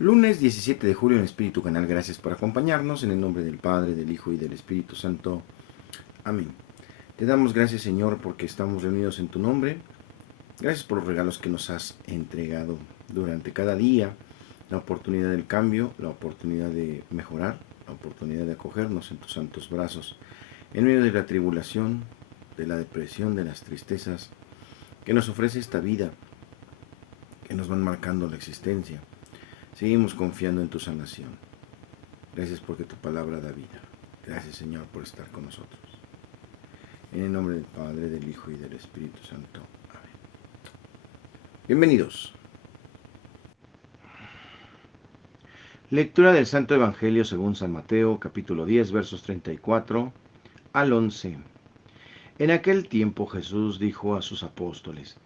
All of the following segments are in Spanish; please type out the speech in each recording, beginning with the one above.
Lunes 17 de julio en Espíritu Canal, gracias por acompañarnos en el nombre del Padre, del Hijo y del Espíritu Santo. Amén. Te damos gracias, Señor, porque estamos reunidos en tu nombre. Gracias por los regalos que nos has entregado durante cada día, la oportunidad del cambio, la oportunidad de mejorar, la oportunidad de acogernos en tus santos brazos, en medio de la tribulación, de la depresión, de las tristezas, que nos ofrece esta vida, que nos van marcando la existencia. Seguimos confiando en tu sanación. Gracias porque tu palabra da vida. Gracias, Señor, por estar con nosotros. En el nombre del Padre, del Hijo y del Espíritu Santo. Amén. Bienvenidos. Lectura del Santo Evangelio según San Mateo, capítulo 10, versos 34 al 11. En aquel tiempo Jesús dijo a sus apóstoles: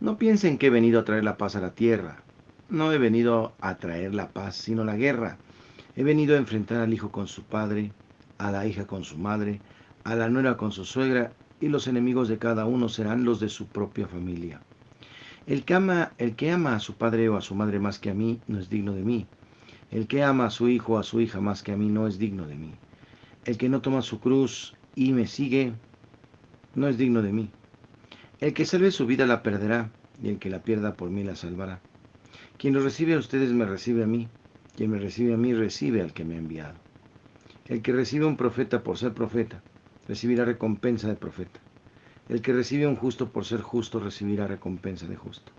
No piensen que he venido a traer la paz a la tierra. No he venido a traer la paz, sino la guerra. He venido a enfrentar al hijo con su padre, a la hija con su madre, a la nuera con su suegra, y los enemigos de cada uno serán los de su propia familia. El que ama a su padre o a su madre más que a mí, no es digno de mí. El que ama a su hijo o a su hija más que a mí, no es digno de mí. El que no toma su cruz y me sigue, no es digno de mí. El que salve su vida la perderá, y el que la pierda por mí la salvará. Quien los recibe a ustedes me recibe a mí. Quien me recibe a mí recibe al que me ha enviado. El que recibe a un profeta por ser profeta, recibirá recompensa de profeta. El que recibe a un justo por ser justo, recibirá recompensa de justo.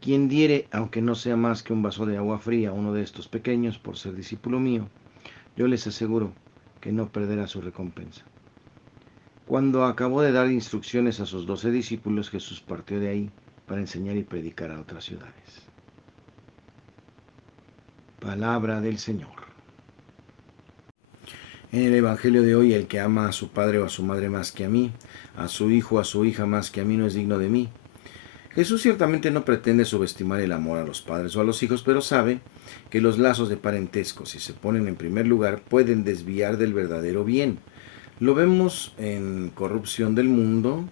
Quien diere, aunque no sea más que un vaso de agua fría a uno de estos pequeños por ser discípulo mío, yo les aseguro que no perderá su recompensa. Cuando acabó de dar instrucciones a sus 12 discípulos, Jesús partió de ahí para enseñar y predicar a otras ciudades. Palabra del Señor. En el Evangelio de hoy, el que ama a su padre o a su madre más que a mí, a su hijo o a su hija más que a mí, no es digno de mí. Jesús ciertamente no pretende subestimar el amor a los padres o a los hijos, pero sabe que los lazos de parentesco, si se ponen en primer lugar, pueden desviar del verdadero bien. Lo vemos en corrupción del mundo,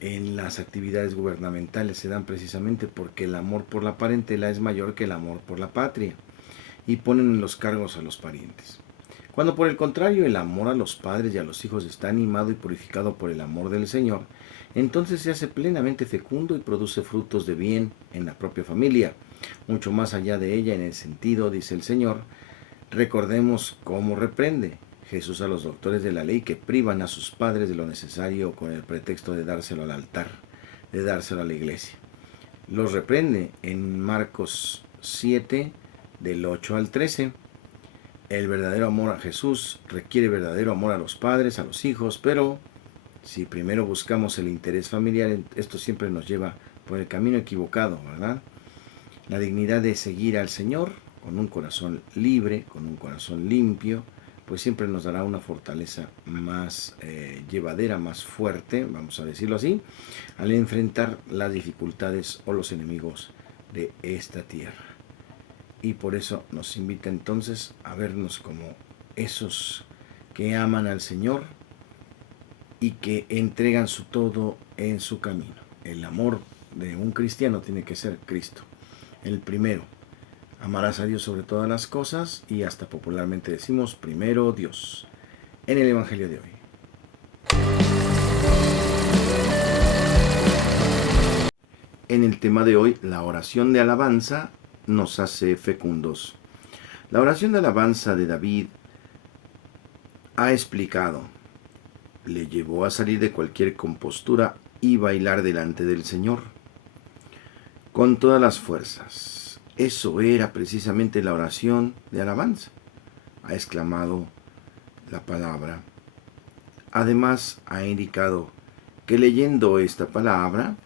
en las actividades gubernamentales, se dan precisamente porque el amor por la parentela es mayor que el amor por la patria, y ponen en los cargos a los parientes. Cuando por el contrario el amor a los padres y a los hijos está animado y purificado por el amor del Señor, entonces se hace plenamente fecundo y produce frutos de bien en la propia familia. Mucho más allá de ella en el sentido, dice el Señor, recordemos cómo reprende Jesús a los doctores de la ley que privan a sus padres de lo necesario con el pretexto de dárselo al altar, de dárselo a la iglesia. Los reprende en Marcos 7, del 8 al 13. El verdadero amor a Jesús requiere verdadero amor a los padres, a los hijos, pero si primero buscamos el interés familiar, esto siempre nos lleva por el camino equivocado, ¿verdad? La dignidad de seguir al Señor con un corazón libre, con un corazón limpio, pues siempre nos dará una fortaleza más llevadera, más fuerte, vamos a decirlo así, al enfrentar las dificultades o los enemigos de esta tierra. Y por eso nos invita entonces a vernos como esos que aman al Señor y que entregan su todo en su camino. El amor de un cristiano tiene que ser Cristo, el primero. Amarás a Dios sobre todas las cosas y hasta popularmente decimos primero Dios. En el Evangelio de hoy. En el tema de hoy, la oración de alabanza nos hace fecundos. La oración de alabanza de David ha explicado, le llevó a salir de cualquier compostura y bailar delante del Señor con todas las fuerzas. Eso era precisamente la oración de alabanza, ha exclamado la palabra. Además, ha indicado que leyendo esta palabra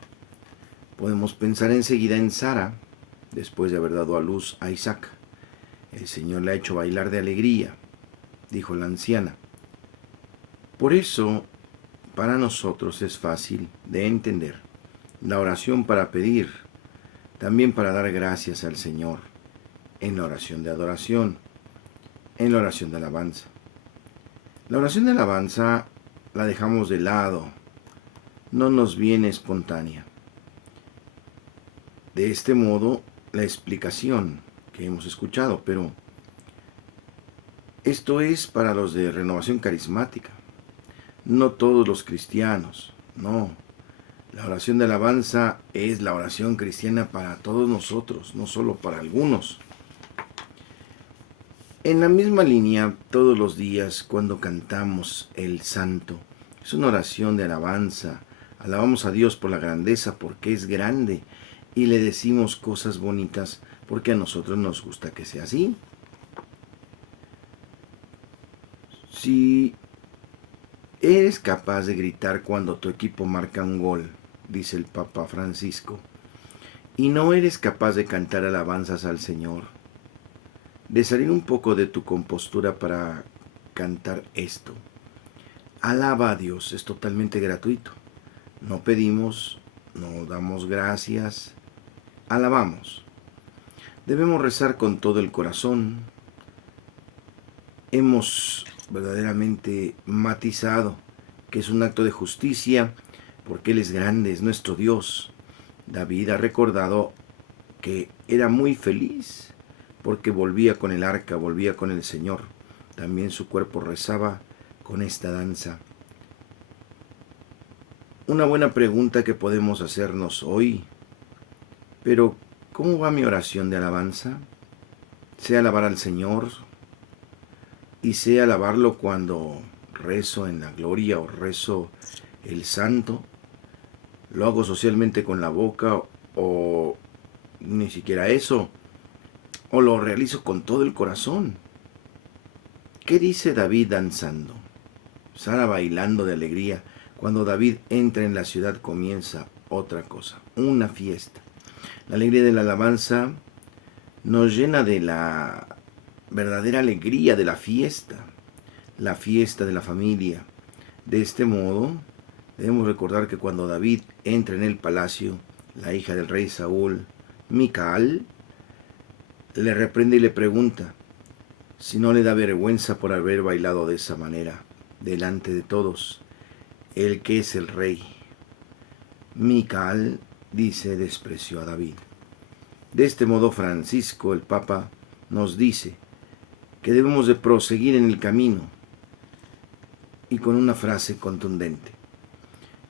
podemos pensar enseguida en Sara, después de haber dado a luz a Isaac. El Señor le ha hecho bailar de alegría, dijo la anciana. Por eso, para nosotros es fácil de entender la oración para pedir, también para dar gracias al Señor, en la oración de adoración, en la oración de alabanza. La oración de alabanza la dejamos de lado, no nos viene espontánea. De este modo, la explicación que hemos escuchado, pero esto es para los de Renovación Carismática, no todos los cristianos, no. La oración de alabanza es la oración cristiana para todos nosotros, no solo para algunos. En la misma línea, todos los días cuando cantamos el Santo, es una oración de alabanza. Alabamos a Dios por la grandeza, porque es grande, y le decimos cosas bonitas, porque a nosotros nos gusta que sea así. Si eres capaz de gritar cuando tu equipo marca un gol, dice el Papa Francisco, y no eres capaz de cantar alabanzas al Señor, de salir un poco de tu compostura para cantar esto. Alaba a Dios, es totalmente gratuito. No pedimos, no damos gracias, alabamos. Debemos rezar con todo el corazón. Hemos verdaderamente matizado que es un acto de justicia porque Él es grande, es nuestro Dios. David ha recordado que era muy feliz porque volvía con el arca, volvía con el Señor. También su cuerpo rezaba con esta danza. Una buena pregunta que podemos hacernos hoy, pero ¿cómo va mi oración de alabanza? ¿Sé alabar al Señor? ¿Y sé alabarlo cuando rezo en la gloria o rezo el santo? ¿Lo hago socialmente con la boca o ni siquiera eso? ¿O lo realizo con todo el corazón? ¿Qué dice David danzando? Sara bailando de alegría. Cuando David entra en la ciudad comienza otra cosa, una fiesta. La alegría de la alabanza nos llena de la verdadera alegría de la fiesta de la familia. De este modo, debemos recordar que cuando David entra en el palacio, la hija del rey Saúl, Mical, le reprende y le pregunta si no le da vergüenza por haber bailado de esa manera, delante de todos, el que es el rey. Mical, dice, despreció a David. De este modo, Francisco, el Papa, nos dice que debemos de proseguir en el camino, y con una frase contundente.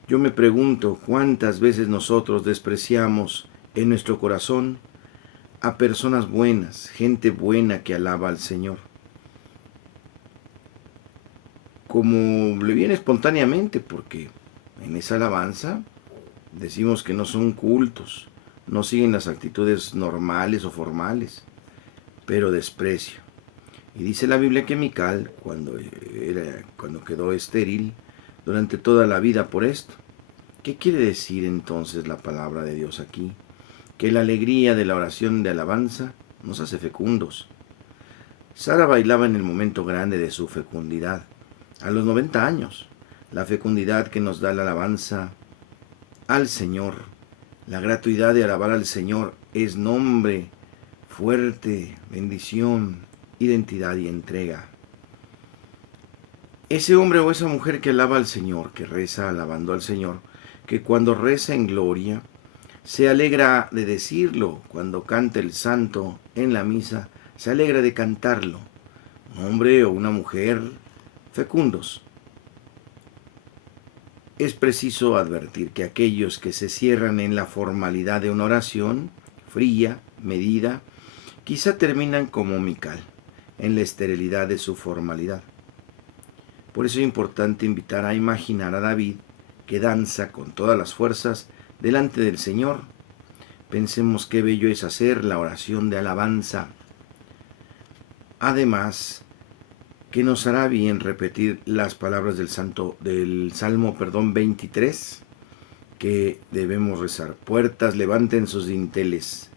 Yo me pregunto cuántas veces nosotros despreciamos en nuestro corazón a personas buenas, gente buena que alaba al Señor, como le viene espontáneamente, porque en esa alabanza decimos que no son cultos, no siguen las actitudes normales o formales, pero desprecio. Y dice la Biblia que Mical, cuando quedó estéril, durante toda la vida por esto. ¿Qué quiere decir entonces la palabra de Dios aquí? Que la alegría de la oración de alabanza nos hace fecundos. Sara bailaba en el momento grande de su fecundidad, a los 90 años. La fecundidad que nos da la alabanza al Señor, la gratuidad de alabar al Señor es nombre fuerte, bendición, identidad y entrega. Ese hombre o esa mujer que alaba al Señor, que reza alabando al Señor, que cuando reza en gloria, se alegra de decirlo, cuando canta el santo en la misa, se alegra de cantarlo. Un hombre o una mujer fecundos. Es preciso advertir que aquellos que se cierran en la formalidad de una oración, fría, medida, quizá terminan como Mical, en la esterilidad de su formalidad. Por eso es importante invitar a imaginar a David que danza con todas las fuerzas delante del Señor. Pensemos qué bello es hacer la oración de alabanza. Además, que nos hará bien repetir las palabras del Salmo 23, que debemos rezar. Puertas, levanten sus dinteles,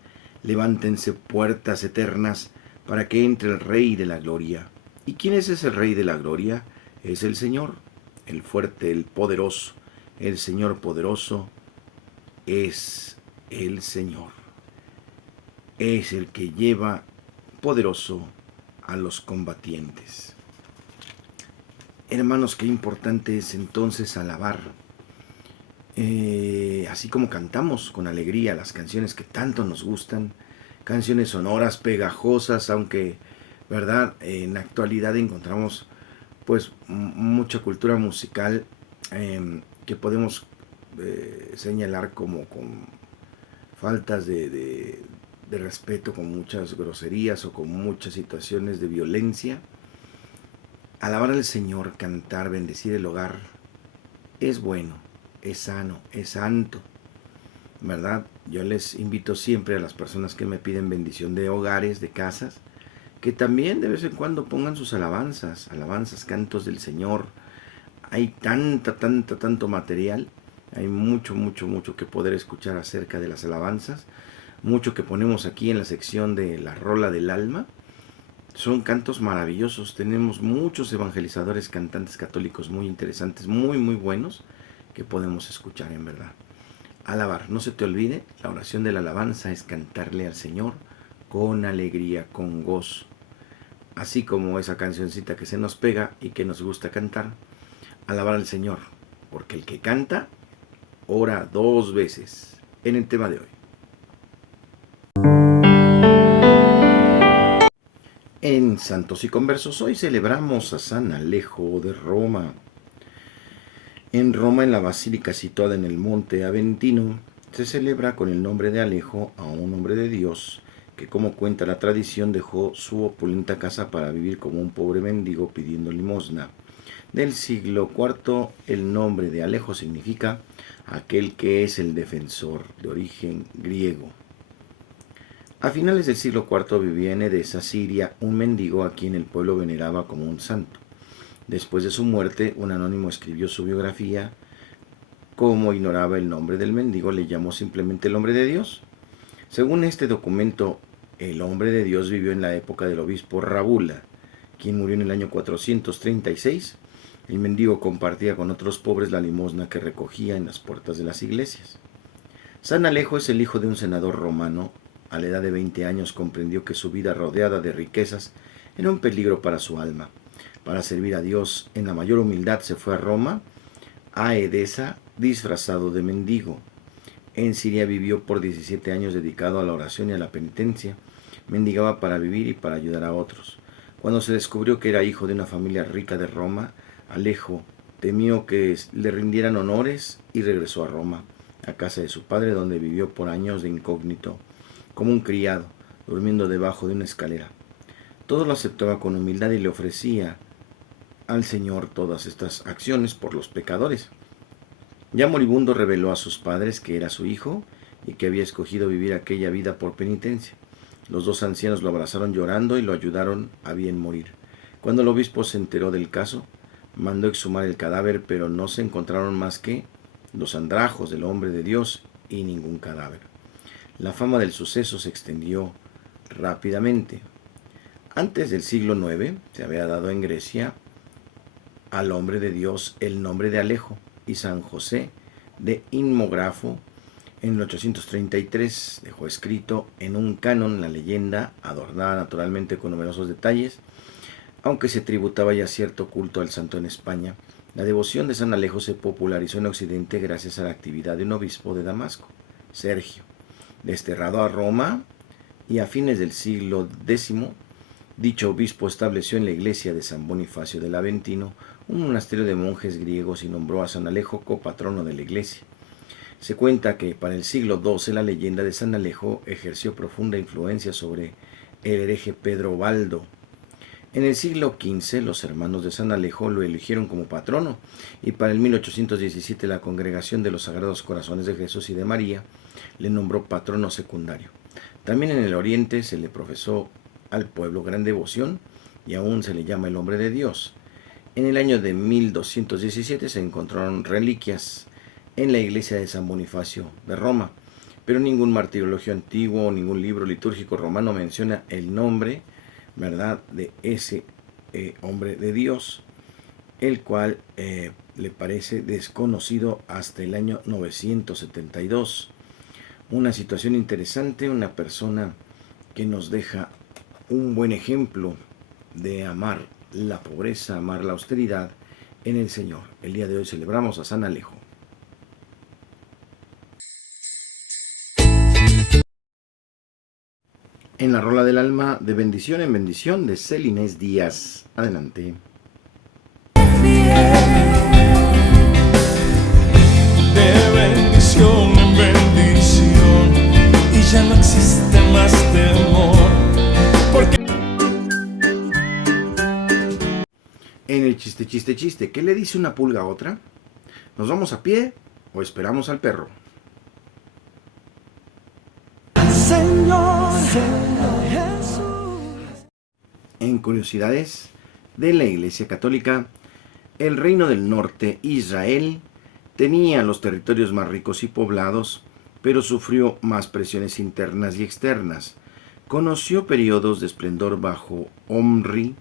levántense puertas eternas, para que entre el Rey de la Gloria. ¿Y quién es ese Rey de la Gloria? Es el Señor, el fuerte, el poderoso. El Señor poderoso es el Señor. Es el que lleva poderoso a los combatientes. Hermanos, qué importante es entonces alabar. Así como cantamos con alegría las canciones que tanto nos gustan, canciones sonoras, pegajosas, aunque, ¿verdad? En la actualidad encontramos pues mucha cultura musical que podemos señalar como con faltas de respeto, con muchas groserías o con muchas situaciones de violencia. Alabar al Señor, cantar, bendecir el hogar es bueno, es sano, es santo, ¿verdad? Yo les invito siempre a las personas que me piden bendición de hogares, de casas, que también de vez en cuando pongan sus alabanzas, alabanzas, cantos del Señor. Hay tanto material, hay mucho que poder escuchar acerca de las alabanzas, mucho que ponemos aquí en la sección de la rola del alma. Son cantos maravillosos, tenemos muchos evangelizadores, cantantes católicos muy interesantes, muy buenos, que podemos escuchar en verdad. Alabar, no se te olvide, la oración de la alabanza es cantarle al Señor con alegría, con gozo. Así como esa cancioncita que se nos pega y que nos gusta cantar, alabar al Señor, porque el que canta, ora 2 veces. En el tema de hoy. En Santos y Conversos hoy celebramos a San Alejo de Roma. En Roma, en la basílica situada en el monte Aventino, se celebra con el nombre de Alejo a un hombre de Dios que, como cuenta la tradición, dejó su opulenta casa para vivir como un pobre mendigo pidiendo limosna. Del siglo IV, el nombre de Alejo significa aquel que es el defensor, de origen griego. A finales del siglo IV vivía en Edesa, Siria, un mendigo a quien el pueblo veneraba como un santo. Después de su muerte, un anónimo escribió su biografía. Como ignoraba el nombre del mendigo, le llamó simplemente el hombre de Dios. Según este documento, el hombre de Dios vivió en la época del obispo Rabula, quien murió en el año 436. El mendigo compartía con otros pobres la limosna que recogía en las puertas de las iglesias. San Alejo es el hijo de un senador romano. A la edad de 20 años comprendió que su vida rodeada de riquezas era un peligro para su alma. Para servir a Dios en la mayor humildad se fue a Roma, a Edesa, disfrazado de mendigo. En Siria vivió por 17 años dedicado a la oración y a la penitencia. Mendigaba para vivir y para ayudar a otros. Cuando se descubrió que era hijo de una familia rica de Roma, Alejo temió que le rindieran honores y regresó a Roma, a casa de su padre, donde vivió por años de incógnito, como un criado, durmiendo debajo de una escalera. Todo lo aceptaba con humildad y le ofrecía al Señor todas estas acciones por los pecadores. Ya moribundo reveló a sus padres que era su hijo y que había escogido vivir aquella vida por penitencia. Los dos ancianos lo abrazaron llorando y lo ayudaron a bien morir. Cuando el obispo se enteró del caso, mandó exhumar el cadáver, pero no se encontraron más que los andrajos del hombre de Dios y ningún cadáver. La fama del suceso se extendió rápidamente. Antes del siglo IX se había dado en Grecia al hombre de Dios el nombre de Alejo, y San José de Inmógrafo en el 833 dejó escrito en un canon la leyenda, adornada naturalmente con numerosos detalles. Aunque se tributaba ya cierto culto al santo en España, la devoción de San Alejo se popularizó en Occidente gracias a la actividad de un obispo de Damasco, Sergio. Desterrado a Roma y a fines del siglo X, dicho obispo estableció en la iglesia de San Bonifacio del Aventino un monasterio de monjes griegos y nombró a San Alejo copatrono de la iglesia. Se cuenta que para el siglo XII la leyenda de San Alejo ejerció profunda influencia sobre el hereje Pedro Baldo. En el siglo XV los hermanos de San Alejo lo eligieron como patrono, y para el 1817 la Congregación de los Sagrados Corazones de Jesús y de María le nombró patrono secundario. También en el Oriente se le profesó al pueblo gran devoción y aún se le llama el hombre de Dios. En el año de 1217 se encontraron reliquias en la iglesia de San Bonifacio de Roma, pero ningún martirologio antiguo o ningún libro litúrgico romano menciona el nombre, ¿verdad?, de ese hombre de Dios, el cual le parece desconocido hasta el año 972. Una situación interesante, una persona que nos deja un buen ejemplo de amar la pobreza, amar la austeridad en el Señor. El día de hoy celebramos a San Alejo. en la rola del alma de bendición en bendición de Celinés Díaz. Adelante. De bendición en bendición, y ya no existe más temor, porque En el chiste, chiste, chiste, ¿qué le dice una pulga a otra? ¿Nos vamos a pie o esperamos al perro? Señor Jesús. En curiosidades de la Iglesia Católica, el Reino del Norte, Israel, tenía los territorios más ricos y poblados, pero sufrió más presiones internas y externas. Conoció periodos de esplendor bajo Omri,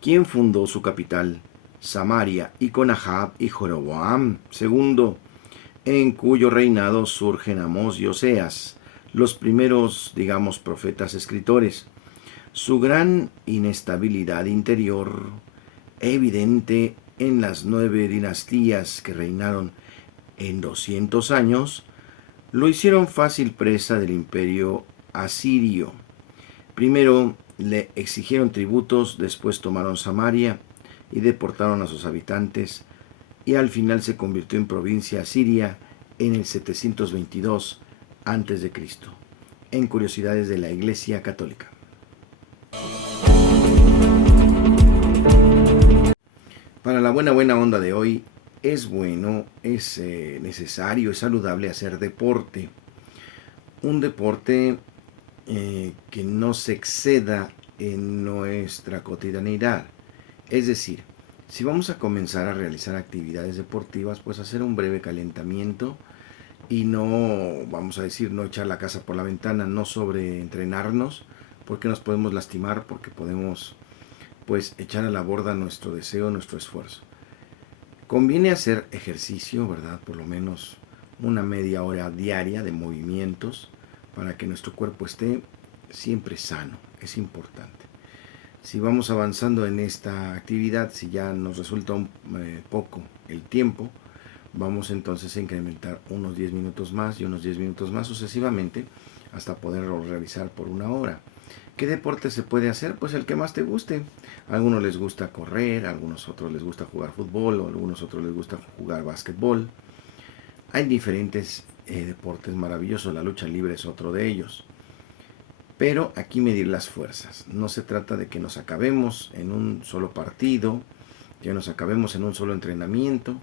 quien fundó su capital, Samaria, y con Ahab y Jeroboam II, en cuyo reinado surgen Amós y Oseas, los primeros, digamos, profetas escritores. Su gran inestabilidad interior, evidente en las 9 dinastías que reinaron en 200 años, lo hicieron fácil presa del imperio asirio. Primero le exigieron tributos, después tomaron Samaria y deportaron a sus habitantes, y al final se convirtió en provincia asiria en el 722 a.C. En curiosidades de la Iglesia Católica. Para la buena onda de hoy, es bueno, es necesario, es saludable hacer deporte. Un deporte que no se exceda en nuestra cotidianidad. Es decir, si vamos a comenzar a realizar actividades deportivas, pues hacer un breve calentamiento y no, vamos a decir, no echar la casa por la ventana, no sobreentrenarnos, porque nos podemos lastimar, porque podemos pues echar a la borda nuestro deseo, nuestro esfuerzo. Conviene hacer ejercicio, ¿verdad? Por lo menos una media hora diaria de movimientos para que nuestro cuerpo esté siempre sano. Es importante. Si vamos avanzando en esta actividad, si ya nos resulta poco el tiempo, vamos entonces a incrementar unos 10 minutos más y unos 10 minutos más sucesivamente hasta poderlo realizar por una hora. ¿Qué deporte se puede hacer? Pues el que más te guste. A algunos les gusta correr, a algunos otros les gusta jugar fútbol, o a algunos otros les gusta jugar básquetbol. Hay diferentes deportes maravillosos, la lucha libre es otro de ellos. Pero aquí medir las fuerzas. No se trata de que nos acabemos en un solo partido, que nos acabemos en un solo entrenamiento.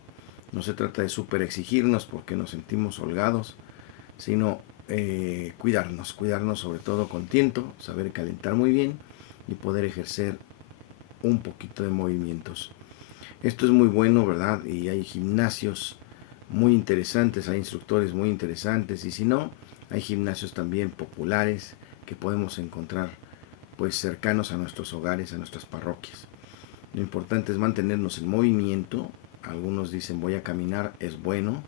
No se trata de super exigirnos porque nos sentimos holgados, sino cuidarnos sobre todo con tiento, saber calentar muy bien y poder ejercer un poquito de movimientos. Esto es muy bueno, ¿verdad? Y hay gimnasios muy interesantes, hay instructores muy interesantes, y si no, hay gimnasios también populares que podemos encontrar pues cercanos a nuestros hogares, a nuestras parroquias. Lo importante es mantenernos en movimiento. Algunos dicen voy a caminar, es bueno,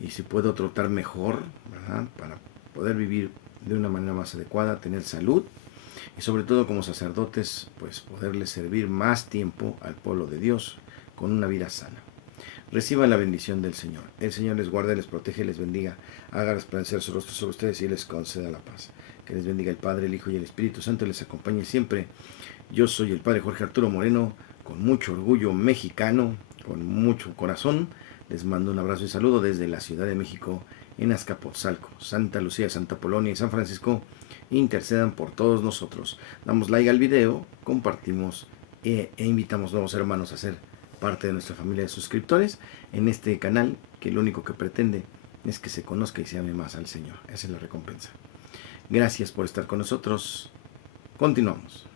y si puedo trotar mejor, ¿verdad? Para poder vivir de una manera más adecuada, tener salud y sobre todo como sacerdotes pues poderles servir más tiempo al pueblo de Dios con una vida sana. Reciban la bendición del Señor. El Señor les guarde, les protege, les bendiga, haga resplandecer su rostro sobre ustedes y les conceda la paz. Que les bendiga el Padre, el Hijo y el Espíritu Santo, les acompañe siempre. Yo soy el Padre Jorge Arturo Moreno, con mucho orgullo mexicano, con mucho corazón. Les mando un abrazo y saludo desde la Ciudad de México, en Azcapotzalco, Santa Lucía, Santa Polonia y San Francisco. Intercedan por todos nosotros. Damos like al video, compartimos e invitamos nuevos hermanos a ser parte de nuestra familia de suscriptores en este canal, que lo único que pretende es que se conozca y se ame más al Señor. Esa es la recompensa. Gracias por estar con nosotros. Continuamos.